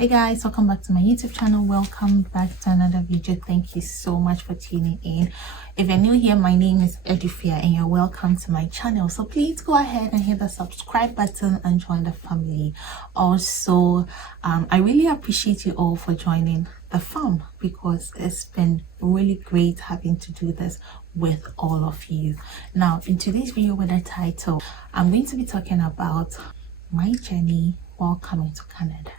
Hey guys, welcome back to my YouTube channel. Welcome back to another video. Thank you so much for tuning in. If you're new here, my name is Edufia and you're welcome to my channel. So please go ahead and hit the subscribe button and join the family. Also, I really appreciate you all for joining the fam because it's been really great having to do this with all of you. Now, in today's video with the title, I'm going to be talking about my journey while coming to Canada.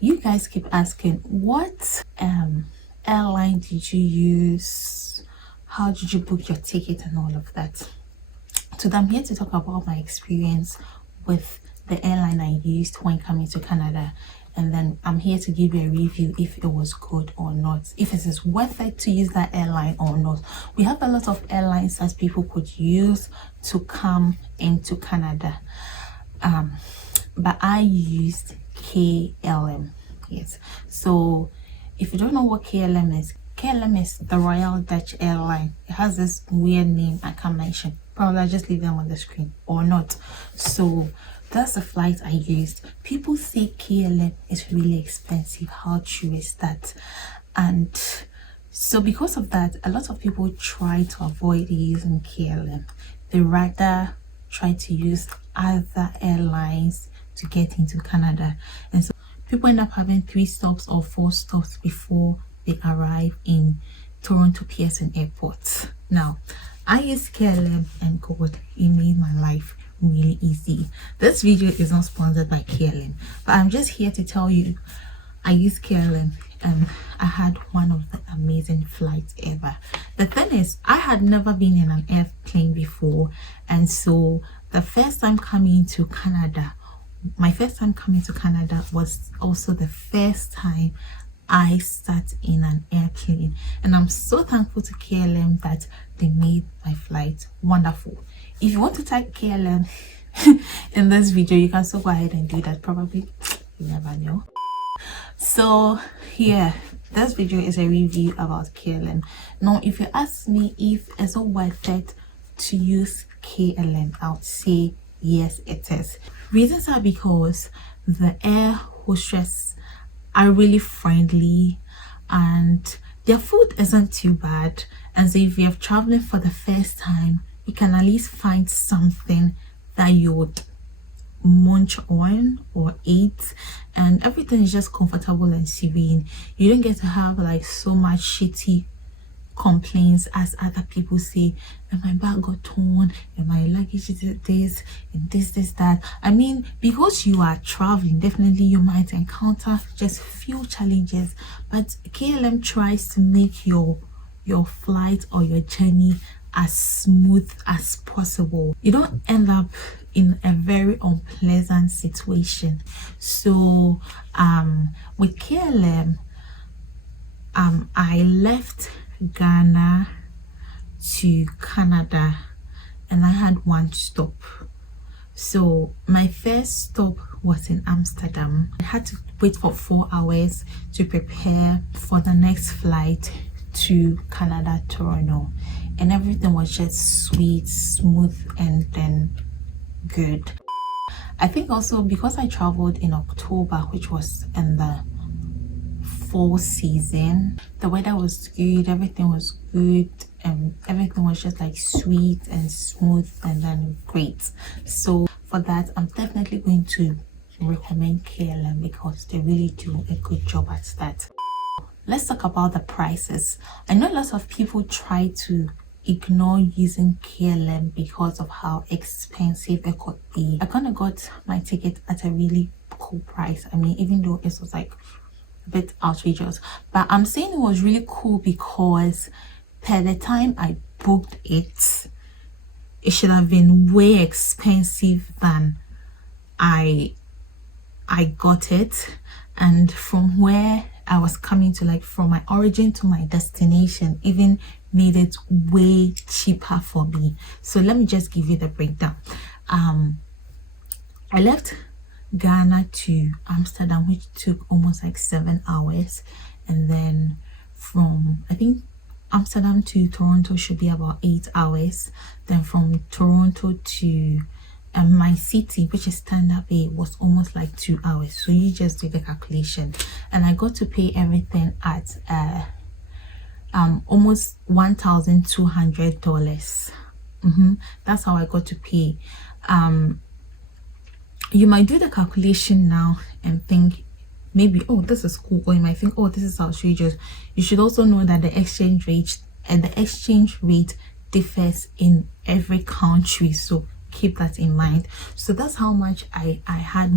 You guys keep asking, what airline did you use? How did you book your ticket and all of that? So I'm here to talk about my experience with the airline I used when coming to Canada, and then I'm here to give you a review if it was good or not, if it is worth it to use that airline or not. We have a lot of airlines that people could use to come into Canada, but I used KLM. Yes, so if you don't know what KLM is the Royal Dutch Airline. It has this weird name I can't mention. Probably I'll just leave them on the screen or not. So that's the flight I used. People say KLM is really expensive. How true is that? And so because of that, a lot of people try to avoid using KLM. They rather try to use other airlines to get into Canada, and so people end up having 3 stops or 4 stops before they arrive in Toronto Pearson Airport. Now, I use KLM and God, it made my life really easy. This video is not sponsored by KLM, but I'm just here to tell you I use KLM and I had one of the amazing flights ever. The thing is, I had never been in an airplane before, and so the first time coming to Canada, my first time coming to Canada was also the first time I sat in an airplane, and I'm so thankful to KLM that they made my flight wonderful. If you want to type KLM in this video, you can still go ahead and do that. Probably, you never know. So yeah, this video is a review about KLM. Now, if you ask me if it's worth it to use KLM, I would say yes, it is. Reasons are because the air hostess are really friendly and their food isn't too bad. And so if you're traveling for the first time, you can at least find something that you would munch on or eat, and everything is just comfortable and serene. You don't get to have like so much shitty complaints as other people say, and my bag got torn and my luggage is this and this that. I mean, because you are traveling, definitely you might encounter just few challenges, but KLM tries to make your flight or your journey as smooth as possible. You don't end up in a very unpleasant situation. So with KLM, I left Ghana to Canada and I had 1 stop. So my first stop was in Amsterdam. I had to wait for 4 hours to prepare for the next flight to Canada, Toronto, and everything was just sweet, smooth, and then good. I think also because I traveled in October, which was in the fall season, the weather was good, everything was good, and everything was just like sweet and smooth and then great. So for that, I'm definitely going to recommend KLM because they really do a good job at that. Let's talk about the prices. I know lots of people try to ignore using KLM because of how expensive it could be. I kind of got my ticket at a really cool price. I mean, even though it was like a bit outrageous, but I'm saying it was really cool because per the time I booked it, it should have been way expensive than I got it. And from where I was coming to, like from my origin to my destination, even made it way cheaper for me. So let me just give you the breakdown. I left Ghana to Amsterdam, which took almost like 7 hours, and then from, I think Amsterdam to Toronto should be about 8 hours. Then from Toronto to my city, which is standard pay, was almost like 2 hours. So you just do the calculation, and I got to pay everything at almost $1,200. That's how I got to pay. You might do the calculation now and think maybe, oh, this is cool, or you might think, oh, this is outrageous. You should also know that the exchange rate differs in every country, so keep that in mind. So that's how much I had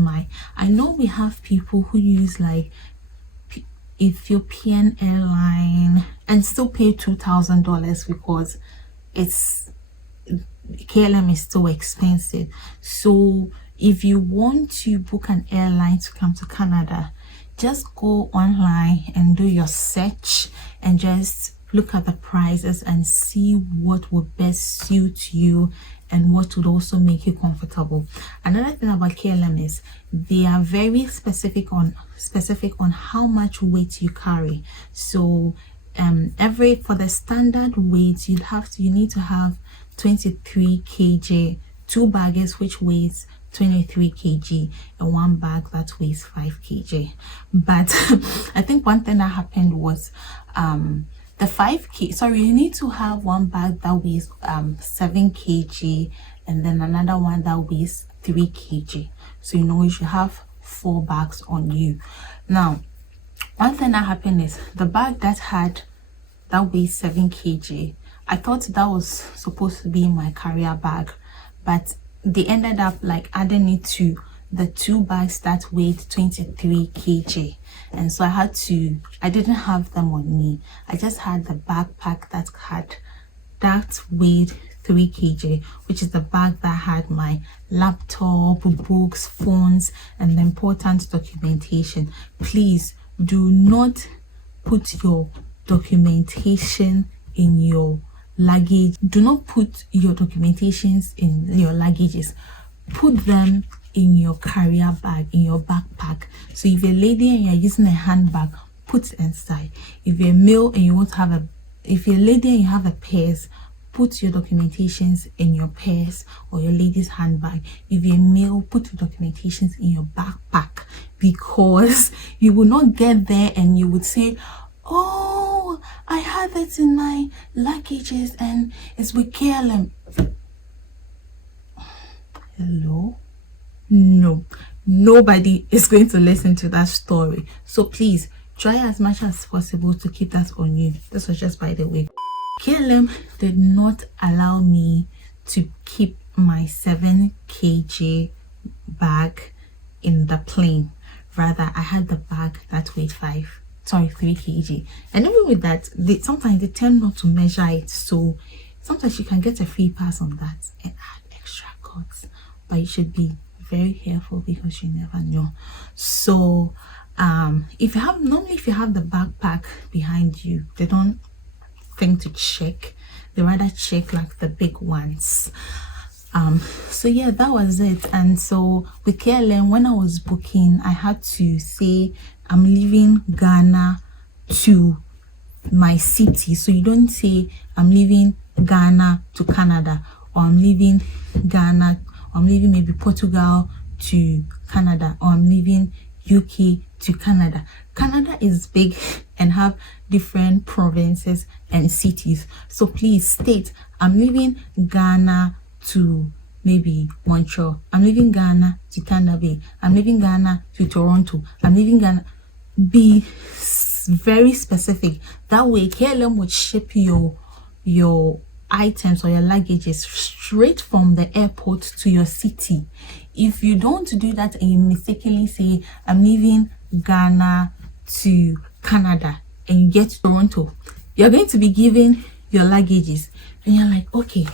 I know we have people who use like Ethiopian airline and still pay $2,000 because KLM is so expensive. So if you want to book an airline to come to Canada, just go online and do your search and just look at the prices and see what would best suit you and what would also make you comfortable. Another thing about KLM is they are very specific on how much weight you carry. So for the standard weight, you need to have 23 kg, 2 bags which weighs 23 kg, and 1 bag that weighs 5 kg. But I think one thing that happened was the 5 kg, sorry, you need to have 1 bag that weighs 7 kg and then another one that weighs 3 kg. So you should have 4 bags on you. Now, one thing that happened is the bag that weighs 7 kg, I thought that was supposed to be in my carrier bag, but they ended up like adding it to the 2 bags that weighed 23 kg, and so I didn't have them on me. I just had the backpack that weighed 3 kg, which is the bag that had my laptop, books, phones, and the important documentation. Please do not put your documentation in your luggage. Do not put your documentations in your luggages. Put them in your carrier bag, in your backpack. So if you're a lady and you're using a handbag, put it inside. If you're a male and if you're a lady and you have a purse, put your documentations in your purse or your lady's handbag. If you're a male, put your documentations in your backpack, because you will not get there and you would say, oh, I had it in my luggages and it's with KLM. Hello? No, nobody is going to listen to that story. So please try as much as possible to keep that on you. This was just by the way. KLM did not allow me to keep my 7 kg bag in the plane. Rather, I had the bag that weighed 3 kg. And even with that, sometimes they tend not to measure it, so sometimes you can get a free pass on that and add extra costs, but you should be very careful because you never know. So if you have the backpack behind you, they don't think to check, they rather check like the big ones. So yeah, that was it. And so with KLM, when I was booking, I had to say I'm leaving Ghana to my city. So you don't say I'm leaving Ghana to Canada, or I'm leaving Ghana, or I'm leaving maybe Portugal to Canada, or I'm leaving UK to Canada. Canada is big and have different provinces and cities. So please state, I'm leaving Ghana to maybe Montreal, I'm leaving Ghana to Thunder Bay, I'm leaving Ghana to Toronto, I'm leaving Ghana. Be very specific. That way KLM would ship your items or your luggages straight from the airport to your city. If you don't do that and you mistakenly say I'm leaving Ghana to Canada and you get to Toronto, you're going to be given your luggages and you're like, okay,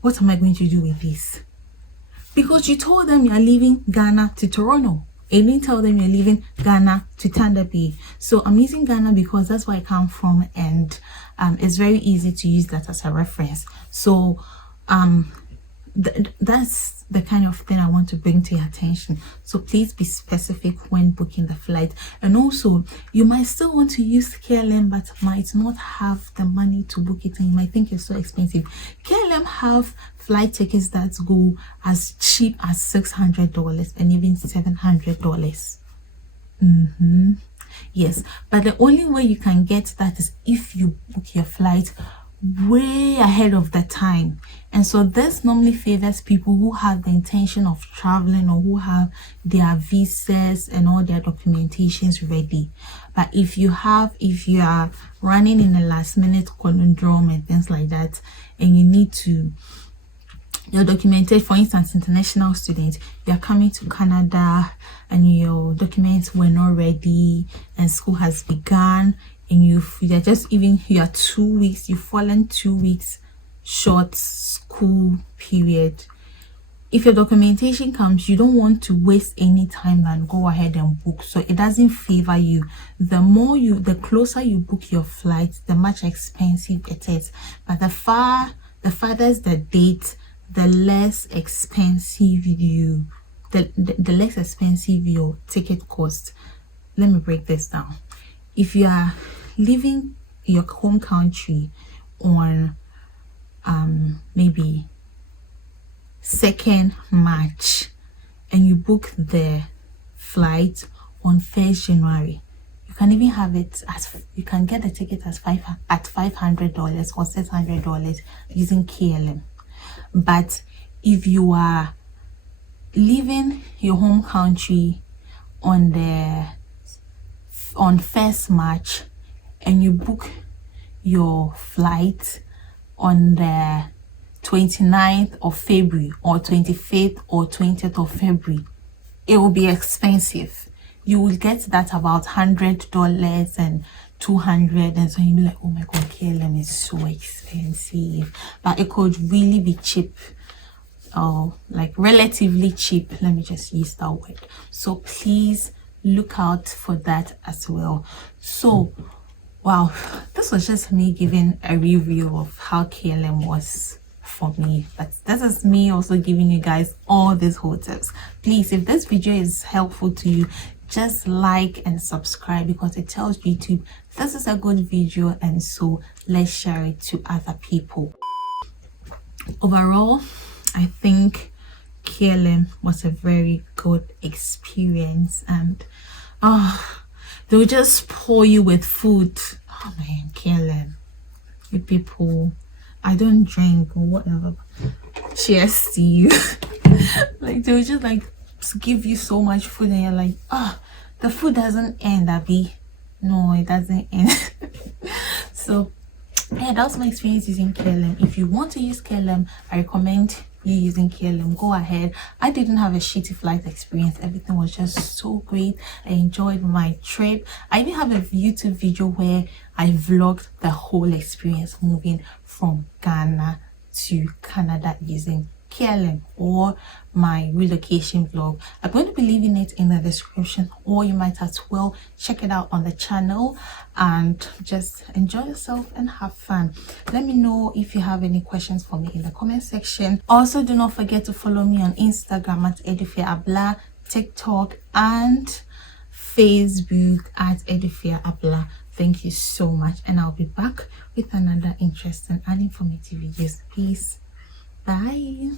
what am I going to do with this? Because you told them you're leaving Ghana to Toronto. I didn't tell them you're leaving Ghana to Thunder Bay. So I'm using Ghana because that's where I come from, and it's very easy to use that as a reference. So that's the kind of thing I want to bring to your attention. So please be specific when booking the flight. And also, you might still want to use KLM but might not have the money to book it, and you might think it's so expensive. KLM have flight tickets that go as cheap as $600 and even $700. Yes, but the only way you can get that is if you book your flight way ahead of the time. And so this normally favors people who have the intention of traveling or who have their visas and all their documentations ready. But if you are running in a last minute conundrum and things like that, and you need to, you're documented, for instance, international students, you're coming to Canada and your documents were not ready and school has begun, and you are 2 weeks, you've fallen 2 weeks short school period. If your documentation comes, you don't want to waste any time and go ahead and book. So it doesn't favor you. The closer you book your flight, the much expensive it is. But the farther the date, the less expensive less expensive your ticket cost. Let me break this down. If you are leaving your home country on maybe 2nd March and you book the flight on 1st January, you can even have it you can get the ticket at $500 or $600 using KLM. But if you are leaving your home country on 1st March and you book your flight on the 29th of February or 25th or 20th of February, it will be expensive. You will get that about $100 and $200, and so you'll be like, oh my god, KLM is so expensive. But it could really be cheap, like relatively cheap, let me just use that word. So please look out for that as well. So wow, this was just me giving a review of how KLM was for me, but this is me also giving you guys all these whole tips. Please, if this video is helpful to you, just like and subscribe, because it tells YouTube this is a good video, and so let's share it to other people. Overall, I think KLM was a very good experience, and they'll just pour you with food. Oh man, KLM, you people, I don't drink or whatever, cheers to you. Like they'll just like give you so much food and you're like, the food doesn't end, Abby. No, it doesn't end. So yeah, that was my experience using KLM. If you want to use KLM, I recommend you using KLM. Go ahead. I didn't have a shitty flight experience. Everything was just so great. I enjoyed my trip. I even have a YouTube video where I vlogged the whole experience moving from Ghana to Canada using KLM, or my relocation vlog. I'm going to be leaving it in the description, or you might as well check it out on the channel and just enjoy yourself and have fun. Let me know if you have any questions for me in the comment section. Also, do not forget to follow me on Instagram at edufiaakrong, TikTok and Facebook at edufiaakrong. Thank you so much, and I'll be back with another interesting and informative videos. Peace. Bye.